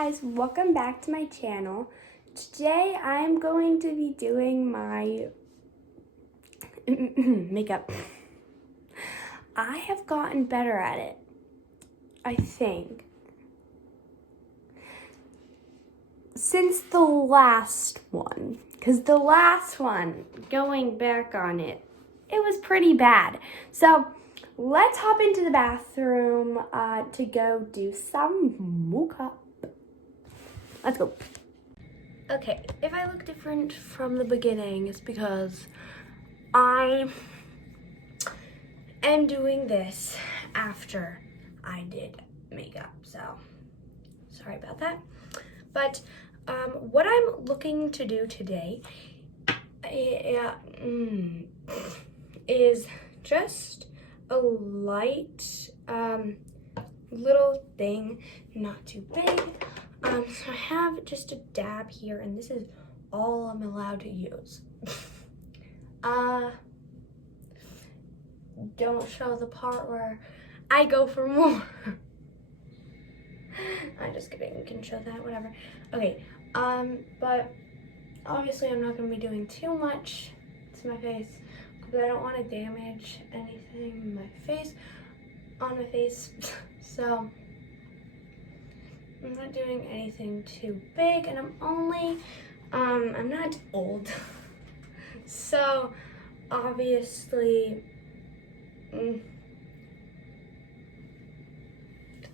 guys, welcome back to my channel. Today I'm going to be doing my makeup. I have gotten better at it, I think. Since the last one, because the last one, going back on it, it was pretty bad. So let's hop into the bathroom to go do some makeup. Let's go. Okay, if I look different from the beginning, it's because I am doing this after I did makeup, so sorry about that. But what I'm looking to do today is just a light little thing, not too big. So I have just a dab here, and this is all I'm allowed to use. Don't show the part where I go for more. I'm just kidding, you can show that, whatever. Okay, but obviously I'm not gonna be doing too much to my face because I don't want to damage anything on my face. So I'm not doing anything too big, and I'm not old. So obviously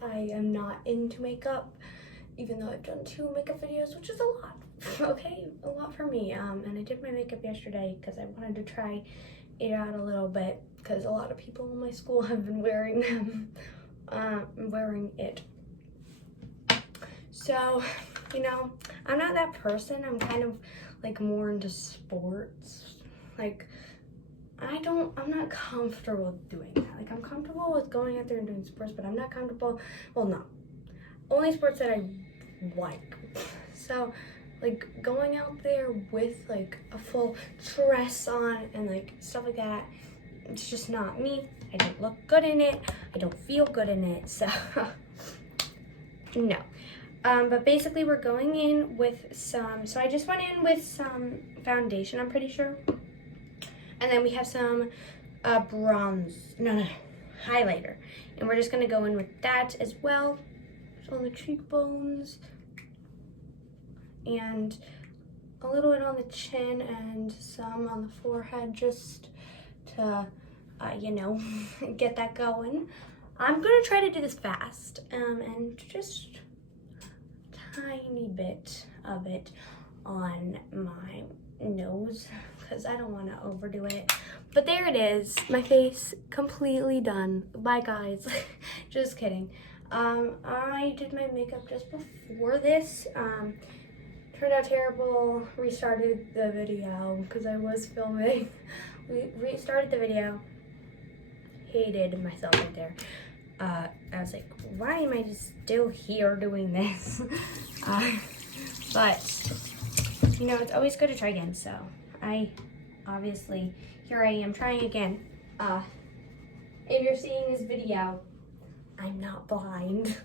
I am not into makeup, even though I've done 2 makeup videos, which is a lot. Okay, a lot for me. And I did my makeup yesterday because I wanted to try it out a little bit because a lot of people in my school have been wearing them, wearing it. So, you know, I'm not that person. I'm kind of like more into sports. Like, I'm not comfortable doing that. Like, I'm comfortable with going out there and doing sports, but I'm not comfortable, well, no. Only sports that I like. So, like, going out there with, like, a full dress on and, like, stuff like that, it's just not me. I don't look good in it. I don't feel good in it, so, no. But basically, we're going in with so I just went in with some foundation, I'm pretty sure. And then we have some highlighter. And we're just gonna go in with that as well. So on the cheekbones. And a little bit on the chin and some on the forehead just to, you know, get that going. I'm gonna try to do this fast and just tiny bit of it on my nose because I don't want to overdo it. But there it is, my face completely done. Bye guys. Just kidding. I did my makeup just before this. Turned out terrible. Restarted the video because I was filming. We restarted the video. Hated myself right there. I was like, why am I just still here doing this? But, you know, it's always good to try again. So here I am trying again. If you're seeing this video, I'm not blind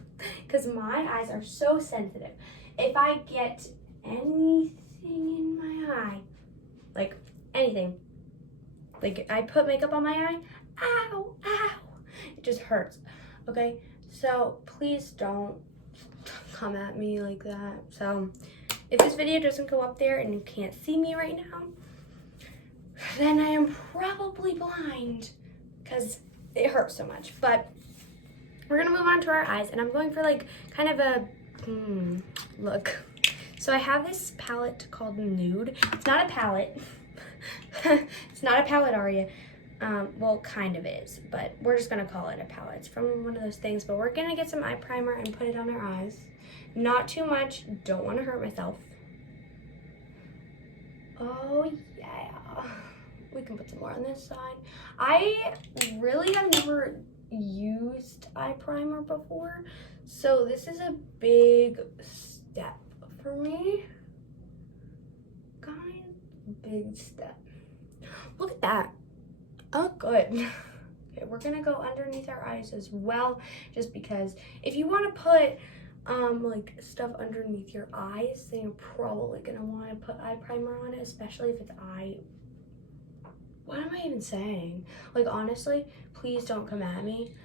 because my eyes are so sensitive. If I get anything in my eye, like anything, like I put makeup on my eye, ow, ow, it just hurts. Okay, so please don't come at me like that. So if this video doesn't go up there and you can't see me right now, then I am probably blind because it hurts so much. But we're gonna move on to our eyes, and I'm going for like kind of a look. So I have this palette called Nude. It's not a palette. It's not a palette, Aria. Well, kind of is, but we're just gonna call it a palette. It's from one of those things, but we're gonna get some eye primer and put it on our eyes. Not too much, don't wanna hurt myself. Oh yeah. We can put some more on this side. I really have never used eye primer before, so this is a big step for me. Guys, big step. Look at that. Oh, good. Okay, we're gonna go underneath our eyes as well, just because if you want to put like stuff underneath your eyes, then you're probably gonna want to put eye primer on it, especially if it's eye. What am I even saying? Like, honestly, please don't come at me,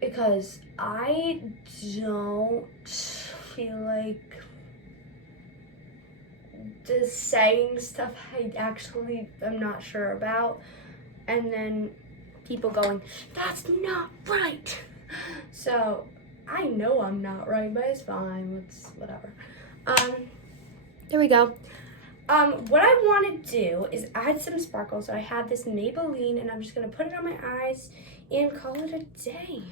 because I don't feel like just saying stuff I actually am not sure about, and then people going, that's not right. So I know I'm not right, but it's fine. It's whatever. There we go. What I want to do is add some sparkles. So I have this Maybelline, and I'm just gonna put it on my eyes and call it a day.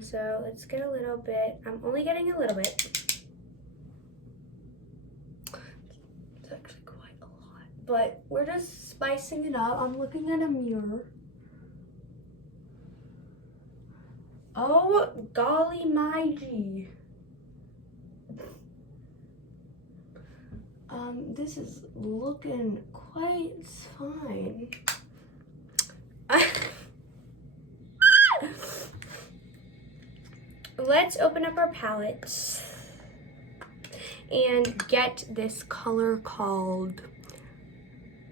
So let's get a little bit. I'm only getting a little bit. It's actually quite a lot, but we're just spicing it up. I'm looking at a mirror. Oh, golly my gee. This is looking quite fine. Let's open up our palettes and get this color called,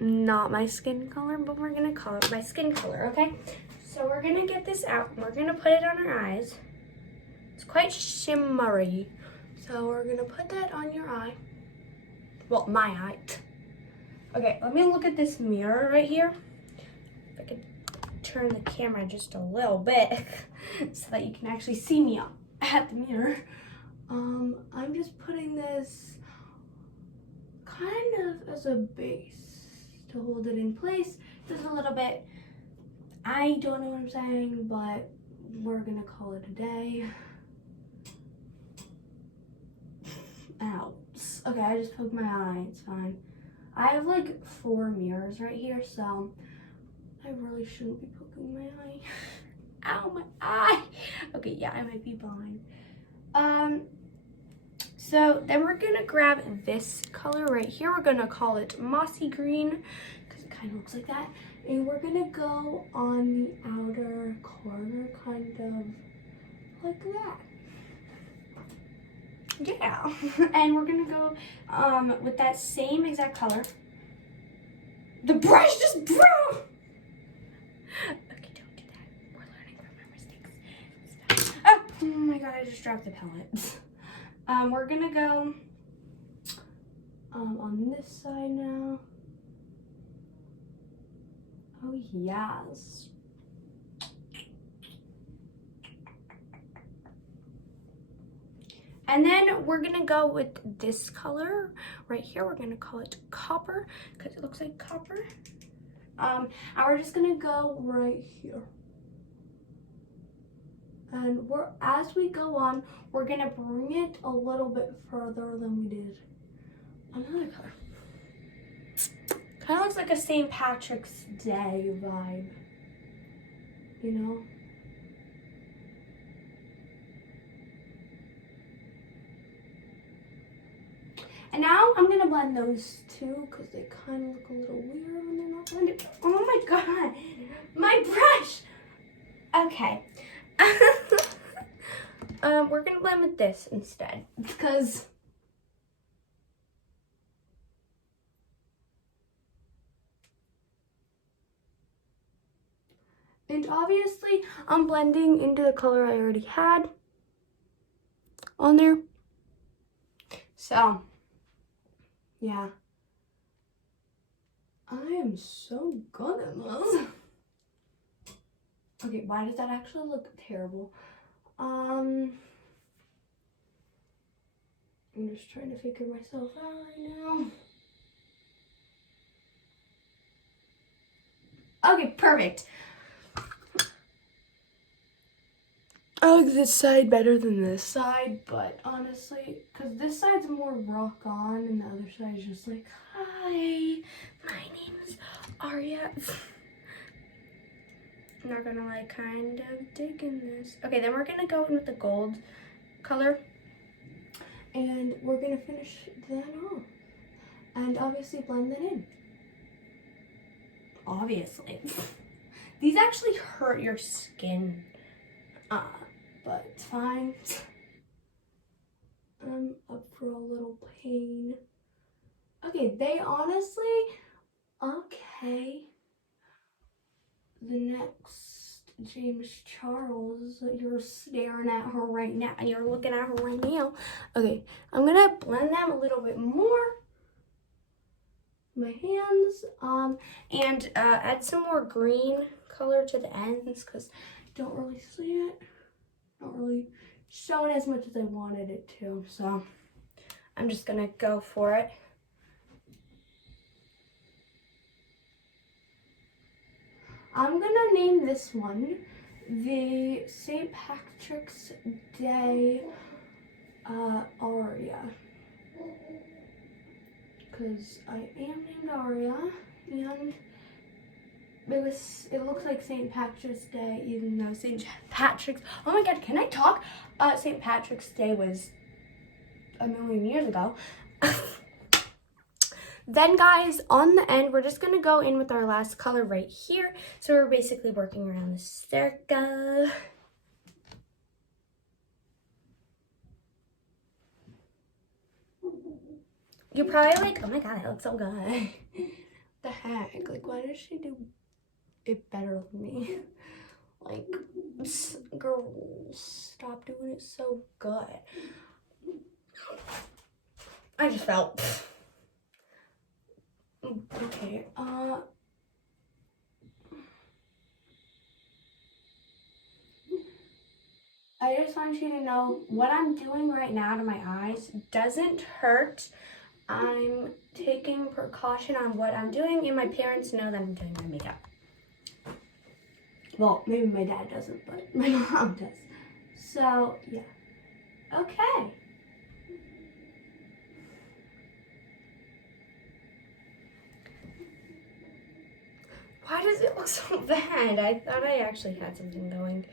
not my skin color, but we're gonna call it my skin color, okay? So we're gonna get this out and we're gonna put it on our eyes. It's quite shimmery. So we're gonna put that on your eye. Well, my eye. Okay, let me look at this mirror right here. If I could turn the camera just a little bit so that you can actually see me at the mirror. I'm just putting this kind of as a base to hold it in place just a little bit. I don't know what I'm saying, but we're gonna call it a day. Ow. Okay, I just poked my eye, it's fine. I have like 4 mirrors right here, so I really shouldn't be poking my eye. Ow, my eye! Okay, yeah, I might be blind. So then we're gonna grab this color right here. We're gonna call it mossy green, because it kind of looks like that. And we're gonna go on the outer corner, kind of like that. Yeah, and we're gonna go with that same exact color. The brush just broke! Okay, don't do that. We're learning from our mistakes. Oh my god, I just dropped the pellet. We're gonna go on this side now. Oh yes. And then we're gonna go with this color right here. We're gonna call it copper because it looks like copper. And we're just gonna go right here. And as we go on, we're gonna bring it a little bit further than we did another color. Kind of looks like a St. Patrick's Day vibe, you know? And now I'm gonna blend those two because they kind of look a little weird when they're not blended. Oh my god, my brush! Okay. We're gonna blend with this instead because and obviously I'm blending into the color I already had on there. So yeah, I am so good at this. Okay, why does that actually look terrible? I'm just trying to figure myself out right now. Okay, perfect. I like this side better than this side, but honestly, because this side's more rock on and the other side is just like, hi, my name is Aria. I'm not gonna like kind of dig in this. Okay, then we're gonna go in with the gold color and we're gonna finish that off and obviously blend that in. Obviously. These actually hurt your skin, but it's fine. I'm up for a little pain. Okay, they honestly, okay. The next James Charles, you're staring at her right now. You're looking at her right now. Okay, I'm gonna blend them a little bit more. My hands, and add some more green color to the ends because I don't really see it. Not really showing as much as I wanted it to, so I'm just gonna go for it. I'm gonna name this one the St. Patrick's Day Aria, because I am named Aria, and it looks like St. Patrick's Day, even though St. Patrick's, oh my god, can I talk? St. Patrick's Day was a million years ago. Then guys, on the end, we're just gonna go in with our last color right here. So we're basically working around the circle. You're probably like, oh my god, that looks so good. The heck? Like, why does she do it better than me? Like, girls, stop doing it so good. I just felt. Okay, I just want you to know what I'm doing right now to my eyes doesn't hurt. I'm taking precaution on what I'm doing, and my parents know that I'm doing my makeup. Well, maybe my dad doesn't, but my mom does. So, yeah. Okay. Why does it look so bad? I thought I actually had something going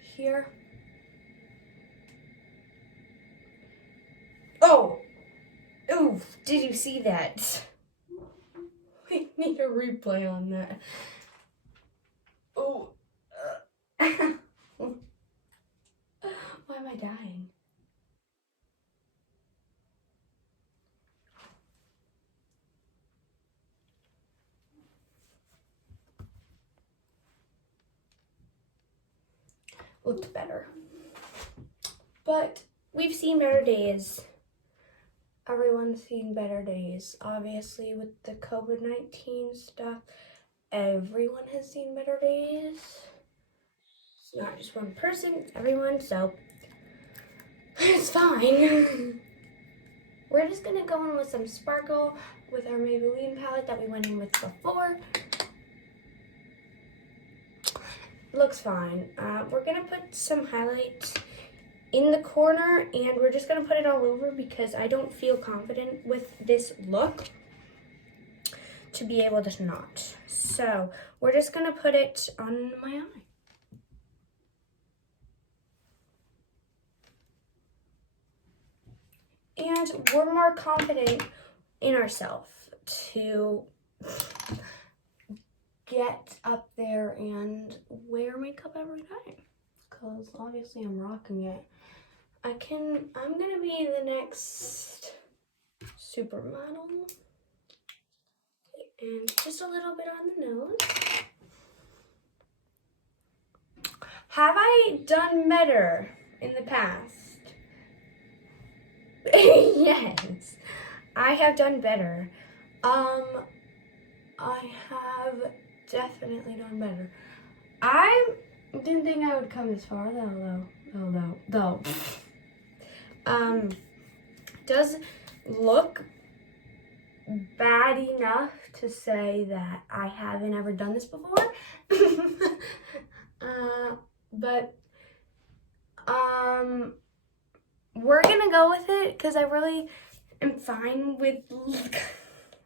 here. Oh! Oof, did you see that? We need a replay on that. Oh. Why am I dying? Looked better. But we've seen better days. Everyone's seen better days. Obviously, with the COVID-19 stuff, everyone has seen better days. It's not just one person, it's everyone, so it's fine. We're just gonna go in with some sparkle with our Maybelline palette that we went in with before. Looks fine. We're gonna put some highlights in the corner, and we're just gonna put it all over because I don't feel confident with this look to be able to not. So we're just gonna put it on my eye. And we're more confident in ourselves to get up there and wear makeup every day. Because obviously I'm rocking it. I'm gonna be the next supermodel. And just a little bit on the nose. Have I done better in the past? Yes, I have done better. I have definitely done better. I didn't think I would come this far though. Does look bad enough to say that I haven't ever done this before. But we're gonna go with it because I really am fine with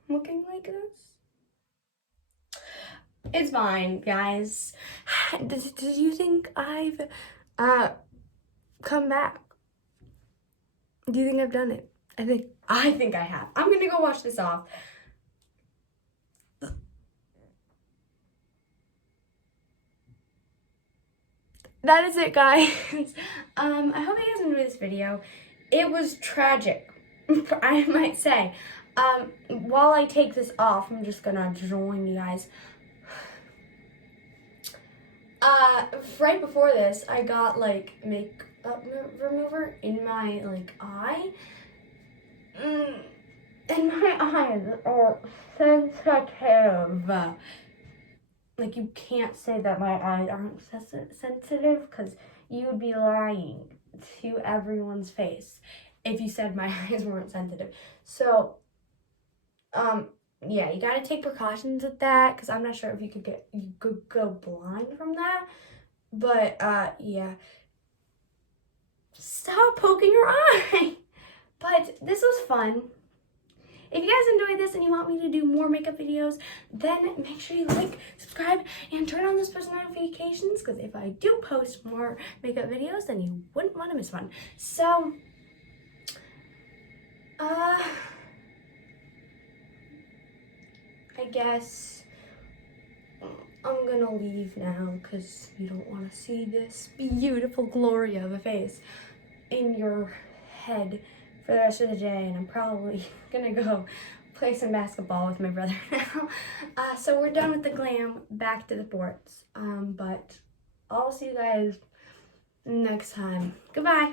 looking like this. It's fine, guys. Did you think I've come back? Do you think I've done it? I think I have. I'm gonna go wash this off. That is it, guys. I hope you guys enjoyed this video. it was tragic, I might say. While I take this off, I'm just gonna join you guys. Right before this, I got like makeup remover in my like eye. And my eyes are sensitive. Like, you can't say that my eyes aren't sensitive, because you would be lying to everyone's face if you said my eyes weren't sensitive. So, yeah, you gotta take precautions with that, because I'm not sure if you could go blind from that. But, yeah. Stop poking your eye. But this was fun. If you guys enjoyed this and you want me to do more makeup videos, then make sure you like, subscribe, and turn on those post notifications, because if I do post more makeup videos, then you wouldn't want to miss one. So, I guess I'm gonna leave now, because you don't want to see this beautiful glory of a face in your head for the rest of the day, and I'm probably gonna go play some basketball with my brother now. So we're done with the glam, back to the sports. But I'll see you guys next time. Goodbye.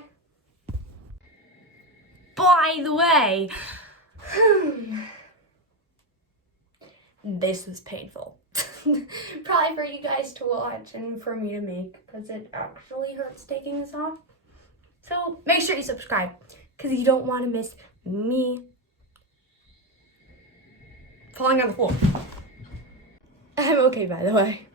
By the way, this was painful. Probably for you guys to watch and for me to make, because it actually hurts taking this off. So make sure you subscribe, because you don't want to miss me falling on the floor. I'm okay, by the way.